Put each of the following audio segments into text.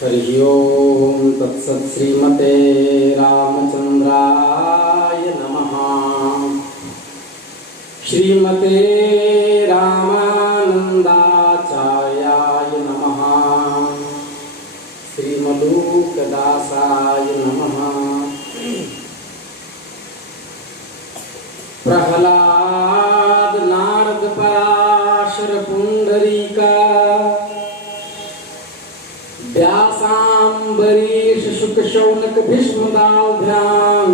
हरि ओम तत्सत् श्रीमते रामचंद्राय नमः। श्रीमते रामानंदाचार्याय नमः। श्रीमदूकदासाय नमः। प्रहलाद नारद पराशर पुंडरीका व्यासाम्बरीश शुक शौनक भीष्मदाभ्याम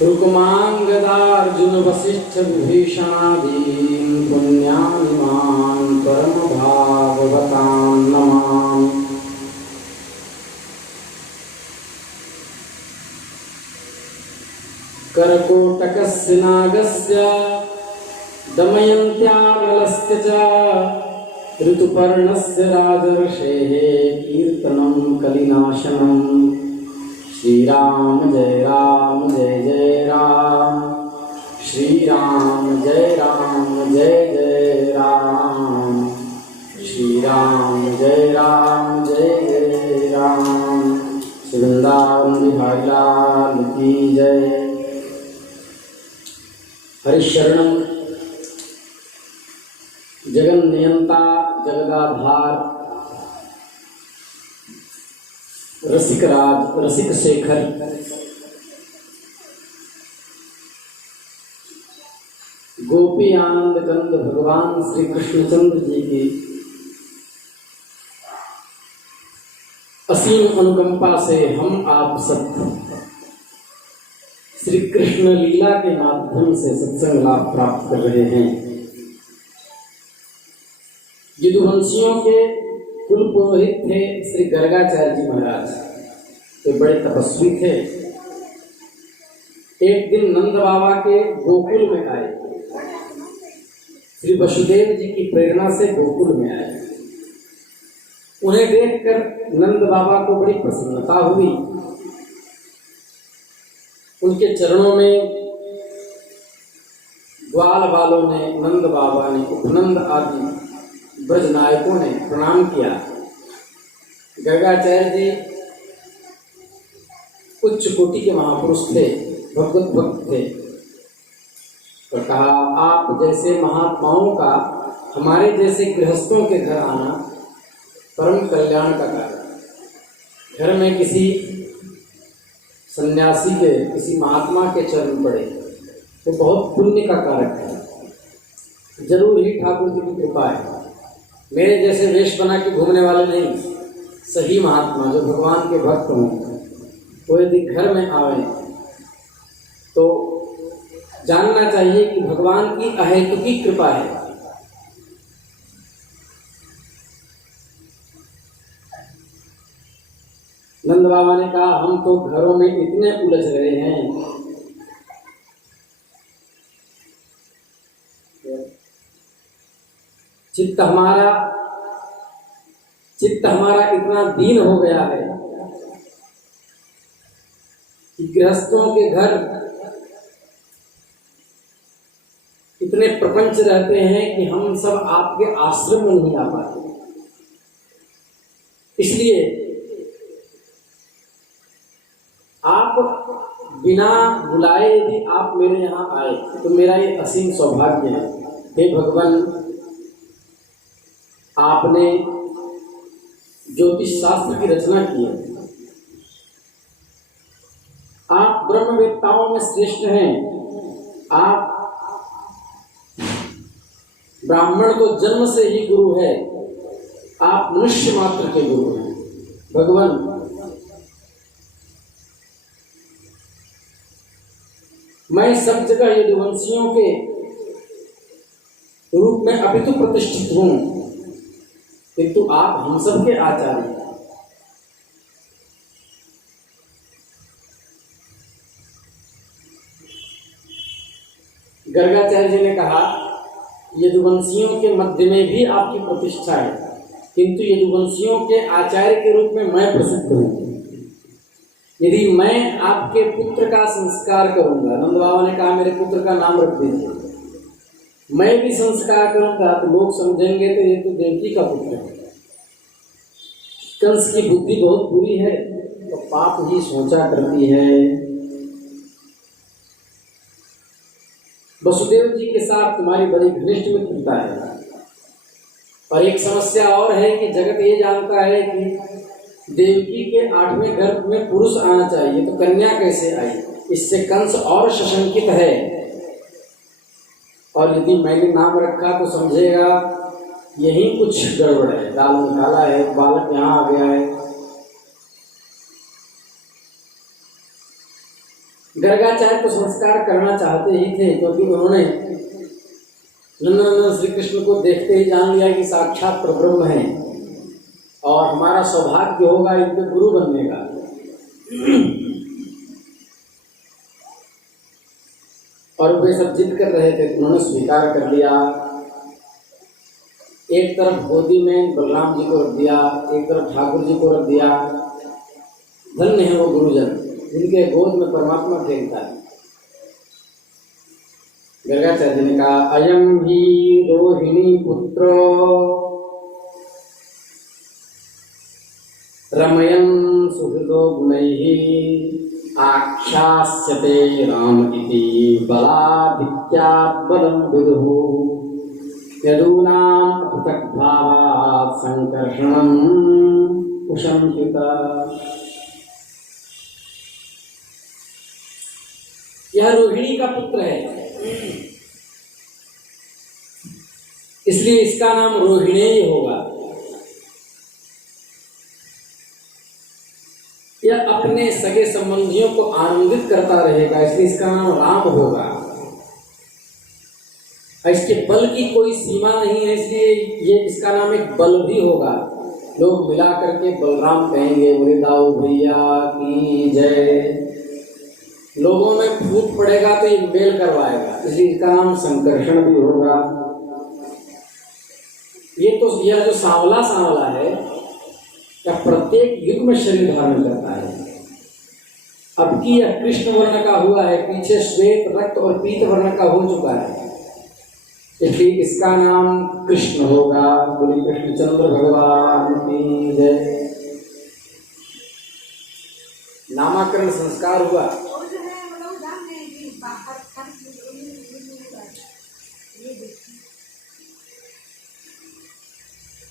रुक्मांगदार्जुन वसिष्ठ विभीषणादीन पुण्यानिमान परम भागवतां नमामि। करकोटकस्य नागस्य दमयन्त्यानलस्य च ऋतुपर्णस्य राजर्षेः कीर्तनं कलिनाशनं। श्रीराम जय जय राम। श्रीराम जय जय राम। श्रीराम जय जय राम। श्री वृंदावन बिहारी लाल की जय। हरिशरणं जगन नियंता जगदाधार रसिक राज रसिक शेखर गोपी आनंद कंद भगवान श्री कृष्णचंद्र जी की असीम अनुकंपा से हम आप सब श्री कृष्ण लीला के माध्यम से सत्संग लाभ प्राप्त कर रहे हैं। यदुवंशियों के कुल पुरोहित थे श्री गर्गाचार्य जी महाराज। तो बड़े तपस्वी थे। एक दिन नंद बाबा के गोकुल में आए। श्री वसुदेव जी की प्रेरणा से गोकुल में आए। उन्हें देखकर नंद बाबा को बड़ी प्रसन्नता हुई। उनके चरणों में ग्वाल वालों ने, नंद बाबा ने, उपनंद आदि ब्रज नायकों ने प्रणाम किया। गर्गाचार्य जी उच्च कोटि के महापुरुष थे, भगवत भक्त थे। तो कहा, आप जैसे महात्माओं का हमारे जैसे गृहस्थों के घर आना परम कल्याण का कार्य। घर में किसी सन्यासी के, किसी महात्मा के चरण पड़े तो बहुत पुण्य का कारक है। जरूर ही ठाकुर जी की कृपा है। मेरे जैसे वेश बना के घूमने वाले नहीं, सही महात्मा जो भगवान के भक्त हों वो यदि घर में आवे तो जानना चाहिए कि भगवान की अहेतुकी कृपा है। नंद बाबा ने कहा, हम तो घरों में इतने उलझ रहे हैं, चित्त हमारा इतना दीन हो गया है कि गृहस्थों के घर इतने प्रपंच रहते हैं कि हम सब आपके आश्रम में नहीं आ पाते। इसलिए आप बिना बुलाए यदि आप मेरे यहाँ आए तो मेरा ये असीम सौभाग्य है। हे भगवान, आपने ज्योतिष शास्त्र की रचना की है। आप ब्रह्मवेत्ताओं में श्रेष्ठ हैं। आप ब्राह्मण तो जन्म से ही गुरु है, आप मनुष्य मात्र के गुरु हैं। भगवान, मैं सब जगह यदुवंशियों के रूप में अभी तो प्रतिष्ठित हूं, किंतु आप हम सब के आचार्य हैं। गर्गाचार्य जी ने कहा, यदुवंशियों के मध्य में भी आपकी प्रतिष्ठा है, किंतु यदुवंशियों के आचार्य के रूप में मैं प्रसिद्ध हूं। यदि मैं आपके पुत्र का संस्कार करूंगा, नंद बाबा ने कहा मेरे पुत्र का नाम रख दीजिए, मैं भी संस्कार करूंगा तो लोग समझेंगे तो ये तो देवकी का पुत्र है। कंस की बुद्धि बहुत बुरी है, तो पाप ही सोचा करती है। वसुदेव जी के साथ तुम्हारी बड़ी घनिष्ठ मित्रता है। और एक समस्या और है कि जगत ये जानता है कि देवकी के 8वें गर्भ में पुरुष आना चाहिए, तो कन्या कैसे आई? इससे कंस और सशंकित है। और यदि मैंने नाम रखा तो समझेगा यही कुछ गड़बड़ है, दाल में काला है, बालक यहाँ आ गया है। गर्गाचार्य तो संस्कार करना चाहते ही थे, क्योंकि उन्होंने नंदनंदन श्री कृष्ण को देखते ही जान लिया कि साक्षात परब्रह्म है और हमारा सौभाग्य होगा इनके गुरु बनने का। और वे सब जिद कर रहे थे, उन्होंने स्वीकार कर लिया। एक तरफ गोदी में बलराम जी को रख दिया, एक तरफ ठाकुर जी को रख दिया। धन्य है वो गुरुजन जिनके गोद में परमात्मा खेलता है। गर्गाचार्य जी ने कहा, अयम ही रोहिणी पुत्रो रमयन् सुहृदो गुणैः आख्यास्यते राम इति बलाधिक्यात् बलं विदुः यदूनां पृथक्भावात् संकर्षणं कुशंस्युत। यह रोहिणी का पुत्र है, इसलिए इसका नाम रोहिणी होगा। यह अपने सगे संबंधियों को आनंदित करता रहेगा, इसलिए इसका नाम राम होगा। इसके बल की कोई सीमा नहीं है, इसलिए ये इसका नाम एक बल भी होगा। लोग मिला करके बलराम कहेंगे, बोले दाऊ भैया की जय। लोगों में फूट पड़ेगा तो ये मेल करवाएगा, इसलिए इसका नाम संकर्षण भी होगा। यह जो सांवला सांवला है, यह प्रत्येक युग में शरीर धारण करता है। अब की यह कृष्ण वर्ण का हुआ है, पीछे श्वेत रक्त और पीत वर्ण का हो चुका है, इसलिए इसका नाम कृष्ण होगा। बोले कृष्णचंद्र भगवान की जय। नामाकरण संस्कार हुआ।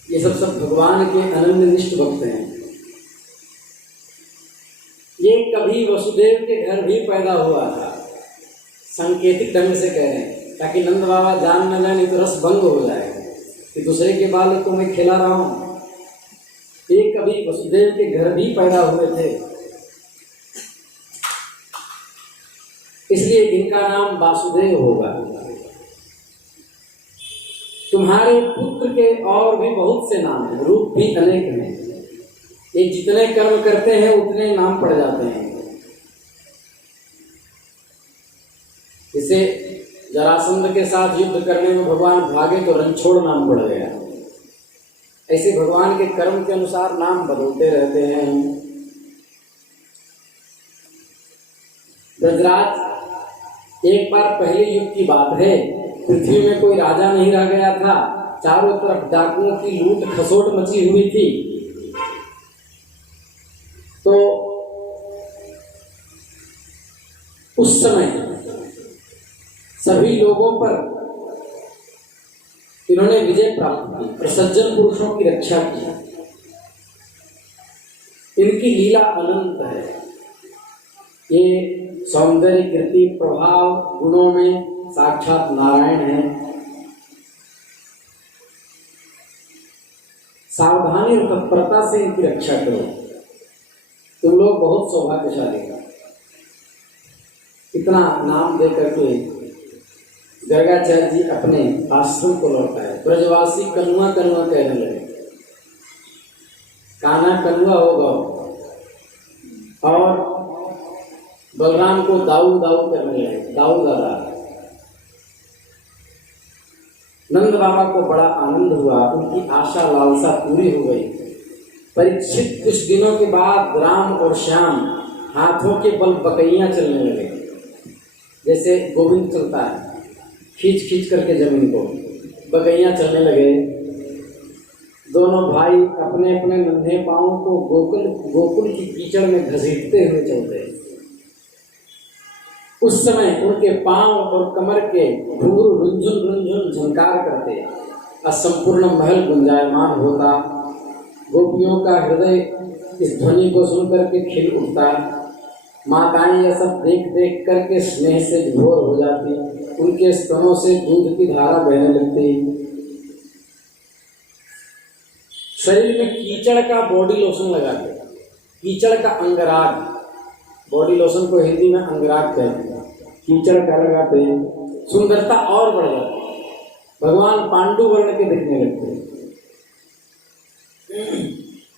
ये सब भगवान के अनन्य निष्ठ भक्त हैं। ये कभी वसुदेव के घर भी पैदा हुआ था, सांकेतिक ढंग से कह रहे हैं, ताकि नंद बाबा जान न जाए, नहीं तो रस भंग हो जाएगा कि दूसरे के बालक को मैं खिला रहा हूं। ये कभी वसुदेव के घर भी पैदा हुए थे, इसलिए इनका नाम वासुदेव होगा। तुम्हारे पुत्र के और भी बहुत से नाम हैं, रूप भी अनेक हैं। ये जितने कर्म करते हैं उतने नाम पड़ जाते हैं। इसे जरासंध के साथ युद्ध करने में भगवान भागे तो रणछोड़ नाम पड़ गया। ऐसे भगवान के कर्म के अनुसार नाम बदलते रहते हैं। ब्रजराज, एक बार पहले युग की बात है, पृथ्वी में कोई राजा नहीं रह गया था, चारों तरफ डाकुओं की लूट खसोट मची हुई थी। तो उस समय सभी लोगों पर इन्होंने विजय प्राप्त की और सज्जन पुरुषों की रक्षा की। इनकी लीला अनंत है। ये सौंदर्य, कीर्ति, प्रभाव, गुणों में साक्षात नारायण है। सावधानी और तत्परता से इनकी रक्षा करो, तुम लोग बहुत सौभाग्यशाली हो। इतना नाम दे करके गर्गाचार्य जी अपने आश्रम को लौटाए। ब्रजवासी कनुआ कनुआ कहने लगे, कान्हा कनुआ होगा, और बलराम को दाऊ दाऊ करने लगे, दाऊ दादा। नंद बाबा को बड़ा आनंद हुआ, उनकी आशा लालसा पूरी हो गई। परीक्षित कुछ दिनों के बाद राम और श्याम हाथों के बल बकैयां चलने लगे, जैसे गोविंद चलता है, खींच खींच करके जमीन को बकैयां चलने लगे। दोनों भाई अपने अपने नन्हे पांवों को गोकुल की कीचड़ में घसीटते हुए चलते। उस समय उनके पांव और कमर के घुंघरू रुंझुन रुंझुन झंकार करते, असंपूर्ण महल गुंजायमान होता। गोपियों का हृदय इस ध्वनि को सुनकर के खिल उठता। माताएं यह सब देख देख करके स्नेह से विभोर हो जाती, उनके स्तनों से दूध की धारा बहने लगती। शरीर में कीचड़ का बॉडी लोशन लगाते, कीचड़ का अंगराग, बॉडी लोशन को हिंदी में अंगराग कहते हैं, कीचड़ का लगाते, सुंदरता और बढ़ जाती, भगवान पांडु वर्ण के दिखने लगते।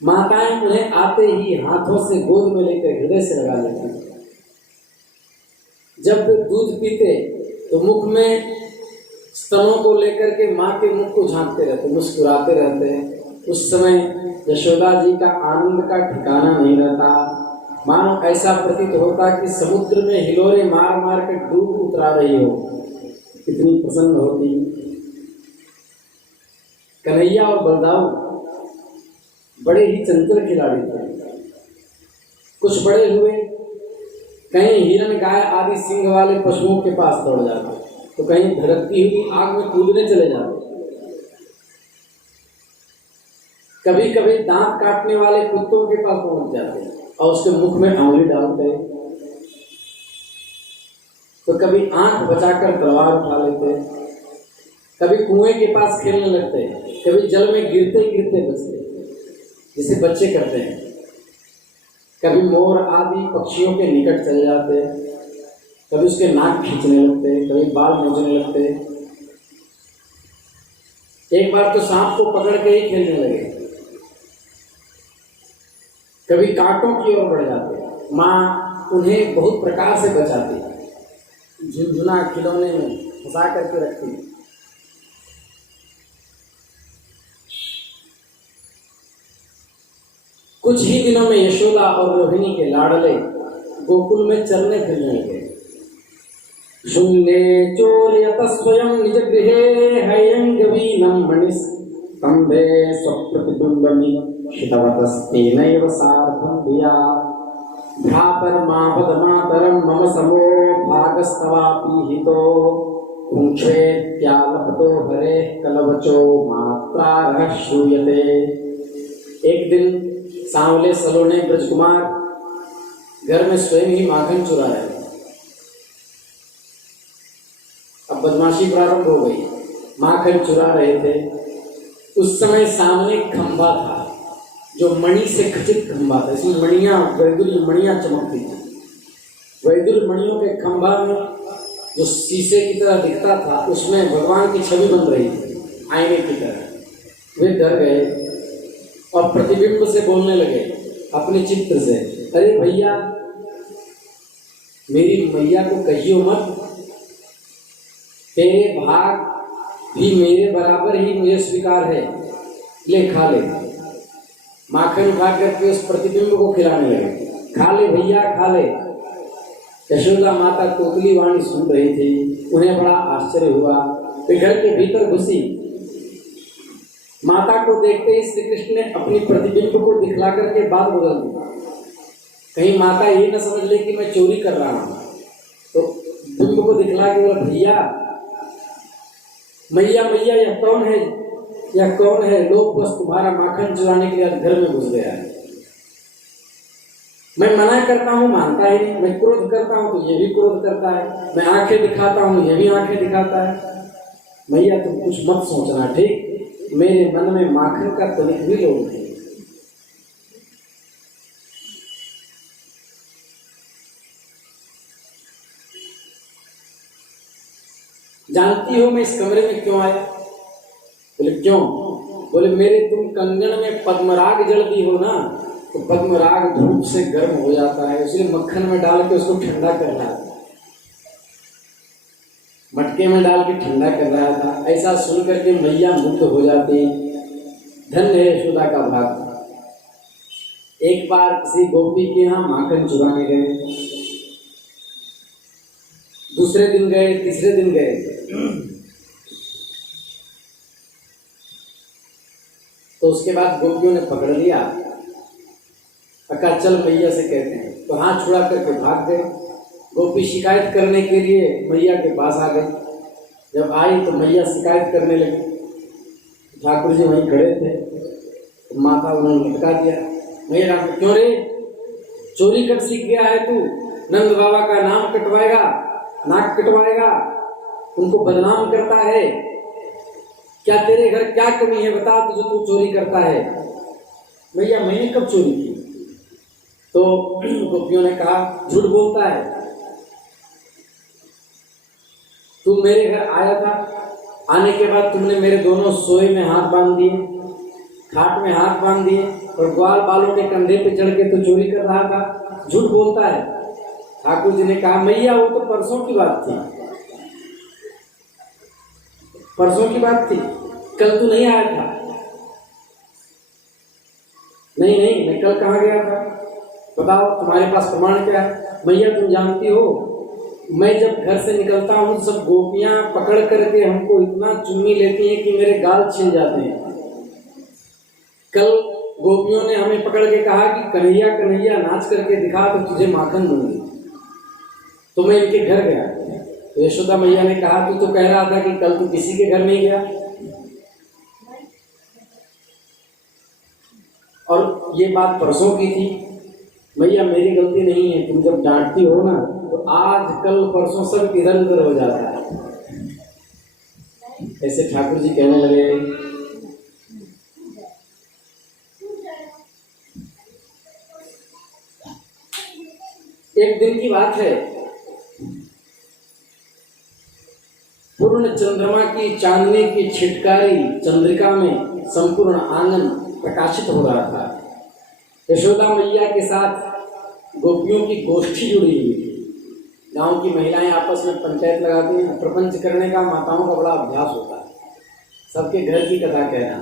माताएं उन्हें आते ही हाथों से गोद में लेकर हृदय से लगा लेती। जब वे दूध पीते तो मुख में स्तनों को लेकर के माँ के मुख को झांकते रहते, मुस्कुराते रहते। उस समय यशोदा जी का आनंद का ठिकाना नहीं रहता। मानो ऐसा प्रतीत होता कि समुद्र में हिलोरे मार मार कर डूब उतरा रही हो, इतनी प्रसन्न होती। कन्हैया और बलदाऊ बड़े ही चंचल खिलाड़ी थे। कुछ बड़े हुए कहीं हिरण गाय आदि सिंह वाले पशुओं के पास दौड़ जाते, तो कहीं धड़कती हुई आग में कूदने चले जाते। कभी कभी दांत काटने वाले कुत्तों के पास पहुंच जाते और उसके मुख में अंगुली डालते, तो कभी आंख बचाकर तलवार उठा लेते, कभी कुएं के पास खेलने लगते, कभी जल में गिरते गिरते बचते, जिसे बच्चे करते हैं। कभी मोर आदि पक्षियों के निकट चले जाते, कभी उसके नाक खींचने लगते, कभी बाल नोचने लगते। एक बार तो सांप को पकड़ के ही खेलने लगे। कभी कांटों की ओर बढ़ जाते, माँ उन्हें बहुत प्रकार से बचाती, झुनझुना खिलौने में फंसा करके रखती। कुछ ही दिनों में यशोदा और रोहिणी के लाडले गोकुल में चलने फिरने लगे। शून्ये चोरयत स्वयं निज गृहे हयंगवीनं मणिस् स्तंभे स्वप्रतिबिंबमिव शितवतस्तेनैव सार्धं धिया भ्रातर्मापदमातरं मम समो भागस्तवापीहितो कुंक्षेत्यालपतो हरेः कलवचो मात्रारः श्रूयते। एक दिन सांवले सलोने ब्रजकुमार घर में स्वयं ही माखन चुरा रहे थे। अब बदमाशी प्रारंभ हो गई, माखन चुरा रहे थे। उस समय सामने खंभा था, जो मणि से खचित खंभा था, इसमें मणियां, वैदुर्य मणियां चमकती थी। वैदुर्य मणियों के खंभा में जो शीशे की तरह दिखता था, उसमें भगवान की छवि बन रही थी आईने की तरह। वे डर गए और प्रतिबिंब से बोलने लगे अपने चित्र से, अरे भैया, मेरी मैया को कहियो मत, तेरे भाग भी मेरे बराबर ही मुझे स्वीकार है, ले खा ले। माखन खा करके उस प्रतिबिंब को खिलाने लगे, खा ले भैया खा ले। यशोदा माता कोकिली वाणी सुन रही थी, उन्हें बड़ा आश्चर्य हुआ। वे घर के भीतर घुसी, माता को देखते ही श्री कृष्ण ने अपनी प्रतिबिंब को दिखला करके बात बदल दी। कहीं माता ये न समझ ले कि मैं चोरी कर रहा हूं, तो बिंब को दिखला के बोला, भैया मैया मैया यह कौन है, यह कौन है? लोग बस तुम्हारा माखन चुराने के लिए घर में घुस गया है। मैं मना करता हूँ मानता ही नहीं, मैं क्रोध करता हूँ तो ये भी क्रोध करता है, मैं आंखें दिखाता हूँ ये भी आंखें दिखाता है। मैया तुम कुछ मत सोचना, ठीक? मेरे मन में माखन का तनिक भी लोभ नहीं। जानती हो मैं इस कमरे में क्यों आया? बोले क्यों? बोले मेरे तुम कंगन में पद्मराग जल दी हो ना, तो पद्मराग धूप से गर्म हो जाता है, इसलिए मक्खन में डाल के उसको ठंडा कर रहा था, मटके में डाल के ठंडा कर रहा था। ऐसा सुन करके मैया मुक्त हो जाती। धन्य है यशोदा का भाग। एक बार किसी गोपी के यहाँ माखन चुराने गए, दूसरे दिन गए, तीसरे दिन गए, तो तो उसके बाद गोपियों ने पकड़ लिया, कहा चल मैया से कहते हैं, तो हाथ छुड़ा करके भाग गए। गोपी शिकायत करने के लिए मैया के पास आ गई। जब आई तो मैया शिकायत करने लगी। ठाकुर जी वहीं खड़े थे, तो माथा उन्होंने लटका दिया। मैया क्यों रे, चोरी कर सीख गया है तू? नंद बाबा का नाम कटवाएगा, नाक कटवाएगा, उनको बदनाम करता है। क्या तेरे घर क्या कमी है बता जो तू चोरी करता है? भैया मैंने कब चोरी की? तो गोपियों ने कहा झूठ बोलता है, तू मेरे घर आया था, आने के बाद तुमने मेरे दोनों सोए में हाथ बांध दिए, खाट में हाथ बांध दिए और ग्वाल बालों के कंधे पे चढ़ के तू चोरी कर रहा था, झूठ बोलता है। ठाकुर जी ने कहा मैया वो तो परसों की बात थी, परसों की बात थी, कल तू नहीं आया था। नहीं नहीं, मैं कल कहाँ गया था? बताओ तुम्हारे पास प्रमाण क्या है? मैया तुम जानती हो मैं जब घर से निकलता हूँ सब गोपियां पकड़ करके हमको इतना चुम्मी लेती हैं कि मेरे गाल छिल जाते हैं। कल गोपियों ने हमें पकड़ के कहा कि कन्हैया कन्हैया नाच करके दिखा तो तुझे माखन दूंगी। तो मैं इनके घर गया, तो यशोदा मैया ने कहा तू तो कह रहा था कि कल तू किसी के घर नहीं गया, और ये बात परसों की थी। मैया मेरी गलती नहीं है, तुम जब डांटती हो ना तो आज कल परसों सब इधर उधर हो जाता है। ऐसे ठाकुर जी कहने लगे। एक दिन की बात है, पूर्ण चंद्रमा की चांदनी की छिटकारी चंद्रिका में संपूर्ण आंगन प्रकाशित हो रहा था। यशोदा मैया के साथ गोपियों की गोष्ठी जुड़ी हुई थी। गांव की महिलाएं आपस में पंचायत लगाती हैं, प्रपंच करने का माताओं का बड़ा अभ्यास होता है, सबके घर की कथा कहना।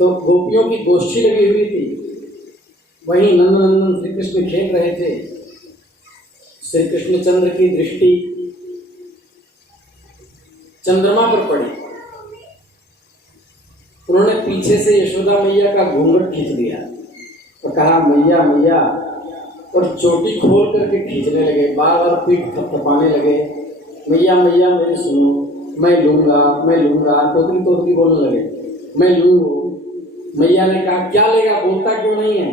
तो गोपियों की गोष्ठी लगी हुई थी, वहीं नंदनंदन श्री कृष्ण खेल रहे थे। श्री कृष्णचंद्र की दृष्टि चंद्रमा पर पड़ी, उन्होंने पीछे से यशोदा मैया का घूंघट खींच दिया तो कहा मैया मैया, और चोटी खोल करके खींचने लगे, बार बार पीठ थपथपाने लगे। मैया मैया मेरी सुनो, मैं लूंगा मैं लूंगा, तोतली तोतली बोलने लगे, मैं लूंगा। मैया ने कहा क्या लेगा, बोलता क्यों नहीं है?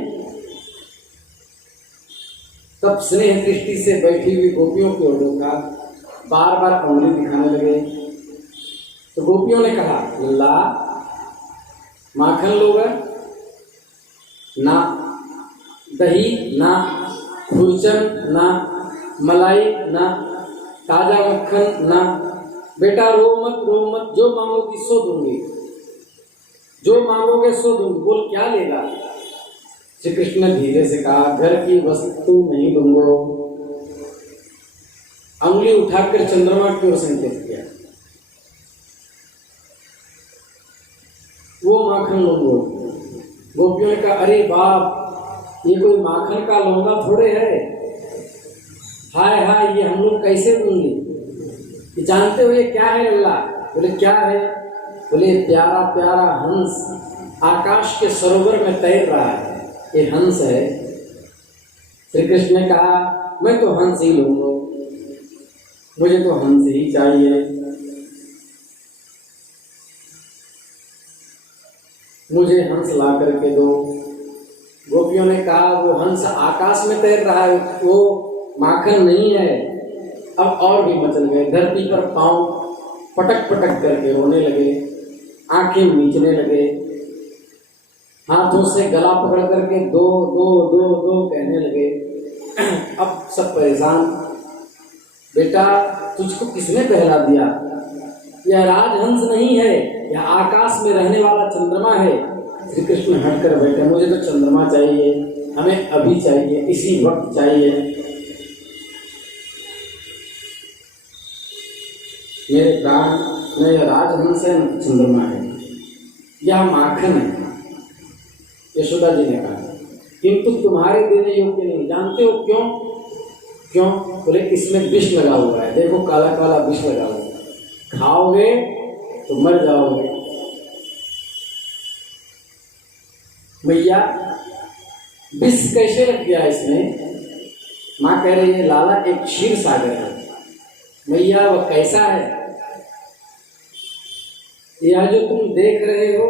तब स्नेह दृष्टि से बैठी हुई गोपियों की ओर देखा, बार बार उंगली दिखाने लगे। तो गोपियों ने कहा लल्ला माखन लोगे ना, दही ना, खुरचन ना, मलाई ना, ताजा मक्खन ना, बेटा रो मत, जो मांगोगी सो दूंगी, जो मांगोगे सो दूंगी, बोल क्या लेगा? श्री कृष्ण ने धीरे से कहा घर की वस्तु नहीं दूंगो। अंगुली उठाकर चंद्रमा की ओर संकेत किया, वो माखन लूंगो। गोपियों ने कहा अरे बाप, ये कोई माखन का लौंदा थोड़े है, हाय हाय ये हम लोग कैसे दूंगे? ये जानते हो ये क्या है लल्ला? बोले क्या है? बोले प्यारा प्यारा हंस आकाश के सरोवर में तैर रहा है, ये हंस है। श्री कृष्ण ने कहा मैं तो हंस ही लूंगा, मुझे तो हंस ही चाहिए, मुझे हंस ला करके दो। गोपियों ने कहा वो हंस आकाश में तैर रहा है, वो माखन नहीं है। अब और भी मचल गए, धरती पर पांव पटक पटक करके रोने लगे, आंखें मीचने लगे, हाथों से गला पकड़ करके दो दो दो दो कहने लगे। अब सब परेशान, बेटा तुझको किसने बहला दिया? यह राजहंस नहीं है, यह आकाश में रहने वाला चंद्रमा है। श्री कृष्ण हट कर बैठे, मुझे तो चंद्रमा चाहिए, हमें अभी चाहिए, इसी वक्त चाहिए। मेरे प्राण न यह राजहंस है न चंद्रमा है, यह माखन है। यशोदा जी ने कहा किंतु तुम्हारे देने योग्य नहीं। जानते हो क्यों? क्यों? बोले इसमें विष लगा हुआ है, देखो काला काला विष लगा हुआ है, खाओगे तो मर जाओगे। मैया विष कैसे लग गया इसमें? माँ कह रही है लाला एक क्षीर सागर है। मैया वह कैसा है? यह जो तुम देख रहे हो,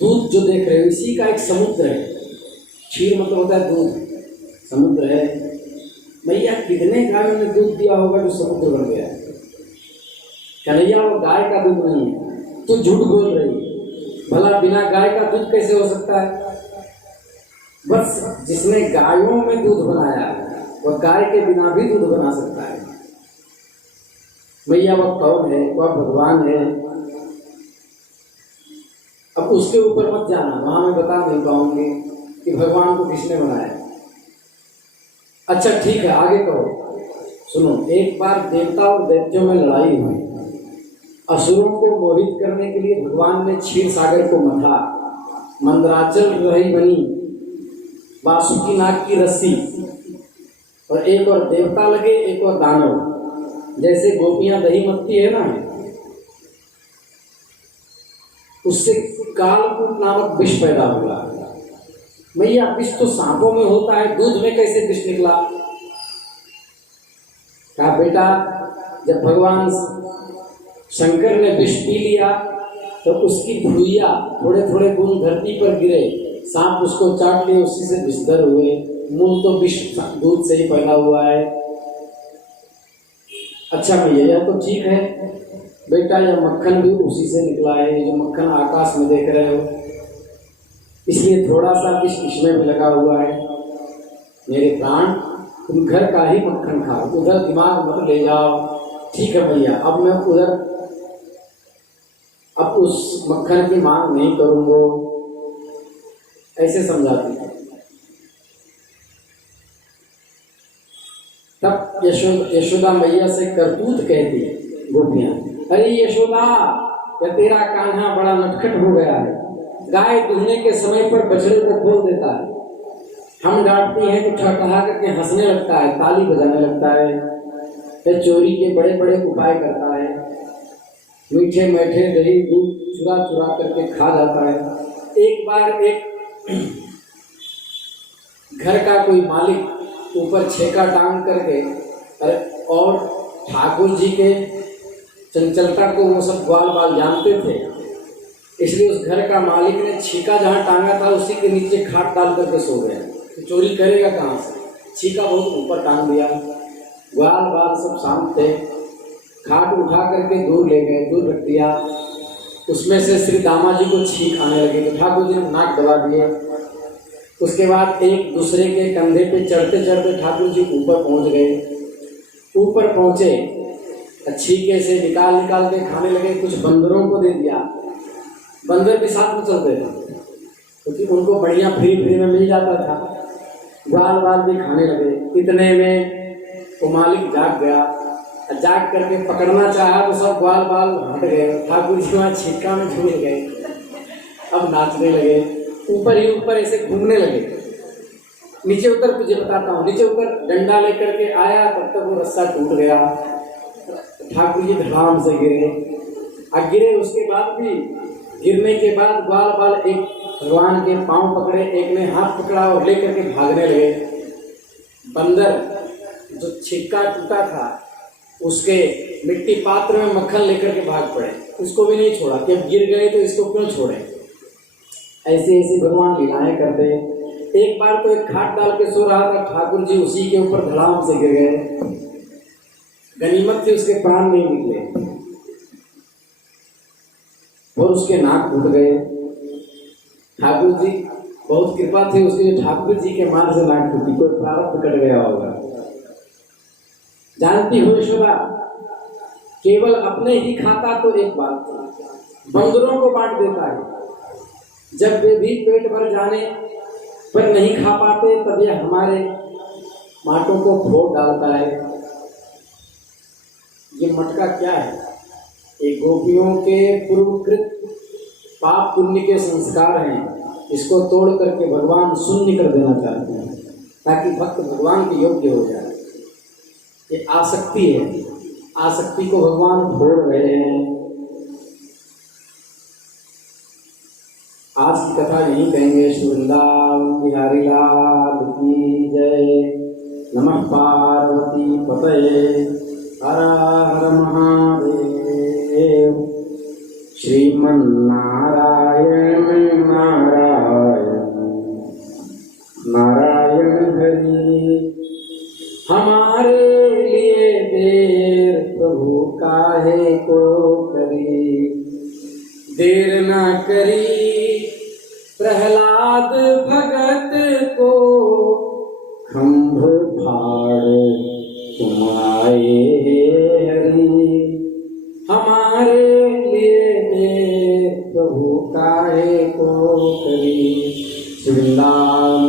दूध जो देख रहे हो, इसी का एक समुद्र है। क्षीर मतलब होता है दूध, समुद्र है। मैया कितने गायों ने दूध दिया होगा जो समुद्र बन गया? कन्हैया वो गाय का दूध नहीं है, तू झूठ बोल रही है। भला बिना गाय का दूध कैसे हो सकता है? बस जिसने गायों में दूध बनाया वह गाय के बिना भी दूध बना सकता है। भैया वह कौन है? वह भगवान है। अब उसके ऊपर मत जाना, वहां मैं बता नहीं पाऊंगी कि भगवान को किसने बनाया। अच्छा ठीक है, आगे कहो। सुनो, एक बार देवता और दैत्यों में लड़ाई हुई। असुरों को मोहित करने के लिए भगवान ने क्षीर सागर को मथा। मंदराचल रही बनी वासुकी नाग की रस्सी, और एक और देवता लगे, एक और दानव। जैसे गोपियां दही मत्ती है ना, उससे कालकूट नामक विष पैदा हुआ। मैया विष तो सांपों में होता है, दूध में कैसे विष निकला? कहा बेटा, जब भगवान शंकर ने विष पी लिया तो उसकी भुइया थोड़े थोड़े बूंद धरती पर गिरे, सांप उसको चाट लिए, उसी से विषधर हुए। मूल तो विष दूध से ही पैदा हुआ है। अच्छा भैया, यह तो ठीक है बेटा, यह मक्खन भी उसी से निकला है। ये जो मक्खन आकाश में देख रहे हो, इसलिए थोड़ा सा विष इसमें भी लगा हुआ है। मेरे प्राण, तुम घर का ही मक्खन खाओ, उधर दिमाग मत ले जाओ। ठीक है भैया, अब मैं उधर अब उस मक्खन की मांग नहीं करूंगा, ऐसे समझाती है। तब यशोदा मैया से करतूत कहती है गोपियां, अरे यशोदा, क्या तेरा कान्हा बड़ा नटखट हो गया है? गाय दूहने के समय पर बछड़े को खोल देता है। हम डांटती हैं तो ठहठहा करके हंसने लगता है, ताली बजाने लगता है, फिर चोरी के बड़े बड़े उपाय करता है। मीठे मीठे दही दूध चुरा चुरा करके खा जाता है। एक बार एक घर का कोई मालिक ऊपर छेका टांग करके, और ठाकुर जी के चंचलता को वो सब ग्वाल बाल जानते थे, इसलिए उस घर का मालिक ने छीका जहाँ टांगा था उसी के नीचे खाट डाल करके सो गया। तो चोरी करेगा कहाँ से? छीका बहुत ऊपर टांग दिया। ग्वाल बाल सब शांत थे, खाट उठा करके दूर ले गए, दूर रख दिया। उसमें से श्री दामा जी को छींक आने लगी तो ठाकुर जी ने नाक दबा दिए। उसके बाद एक दूसरे के कंधे पे चढ़ते चढ़ते ठाकुर जी ऊपर पहुंच गए। ऊपर पहुंचे, छीके से निकाल निकाल के खाने लगे। कुछ बंदरों को दे दिया, बंदर भी साथ में चलते थे क्योंकि उनको बढ़िया फ्री फ्री में मिल जाता था। ग्वाल बाल भी खाने लगे। इतने में वो मालिक जाग गया, जाग करके पकड़ना चाहा तो सब ग्वाल बाल हट गए। ठाकुर जी वहाँ छिक्का में झूल गए, अब नाचने लगे, ऊपर ही ऊपर ऐसे घूमने लगे। नीचे उतर, तुझे बताता हूँ, नीचे उतर डंडा लेकर के आया, तब तक वो रस्सा टूट गया। ठाकुर जी धड़ाम से गिरे। गिरे उसके बाद भी, गिरने के बाद ग्वाल बाल एक भगवान के पांव पकड़े, एक ने हाथ पकड़ा और लेकर के भागने लगे। बंदर जो छिक्का टूटा था उसके मिट्टी पात्र में मक्खन लेकर के भाग पड़े, उसको भी नहीं छोड़ा कि अब गिर गए तो इसको क्यों छोड़े। ऐसे ऐसे भगवान लीलाएं करते। एक बार तो एक खाट डाल के सो रहा था, ठाकुर जी उसी के ऊपर धड़ाम से गिर गए। गनीमत थी उसके प्राण नहीं निकले और उसके नाक फूट गए। ठाकुर जी बहुत कृपा थी उसकी, ठाकुर जी के मार से नाक फूटी, कोई प्रारब्ध कट गया होगा। जानती हो यशोदा, केवल अपने ही खाता तो एक बात थी, बंदरों को बांट देता है। जब वे भी पेट भर जाने पर नहीं खा पाते तब यह हमारे माटों को फोड़ डालता है। ये मटका क्या है? ये गोपियों के पूर्वकृत पाप पुण्य के संस्कार हैं। इसको तोड़ करके भगवान शून्य कर देना चाहते हैं ताकि भक्त भगवान के योग्य हो जाए। ये आसक्ति है, आसक्ति को भगवान फोड़ रहे हैं। आज की कथा यही कहेंगे। श्री वृंदावन बिहारी लाल की जय। नमः पार्वती पतये, हर हर महादेव। श्रीमन्नारायण नारायण नारायण हरि, हमारे लिए देर प्रभु काहे को करी। देर न करी प्रहलाद भगत को, खंभ फाड़ तुम आए हरि। हमारे लिए देर प्रभु काहे को करी। वृंदावन